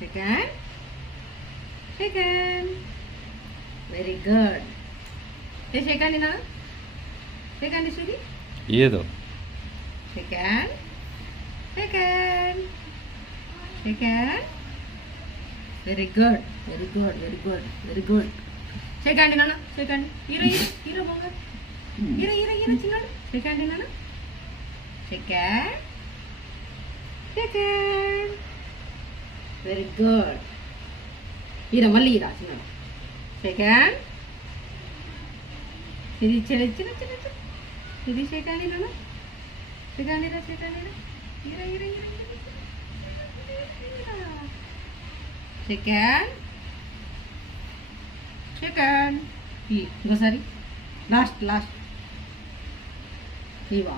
Second. Second. Very good. Hey, second ina. Second isugi. ఏదో Second. Second. Second. Very good. Very good. Very good. Very good. Second ina. Second. Ira bonga. Ira chinnadu. Second ina. Second. Second. Very good. Ira malli ira chinnadu. Second. ఇది చిన్న ఇది second ina. Second ina. Ira. Second. Gosari. Last. Iwa.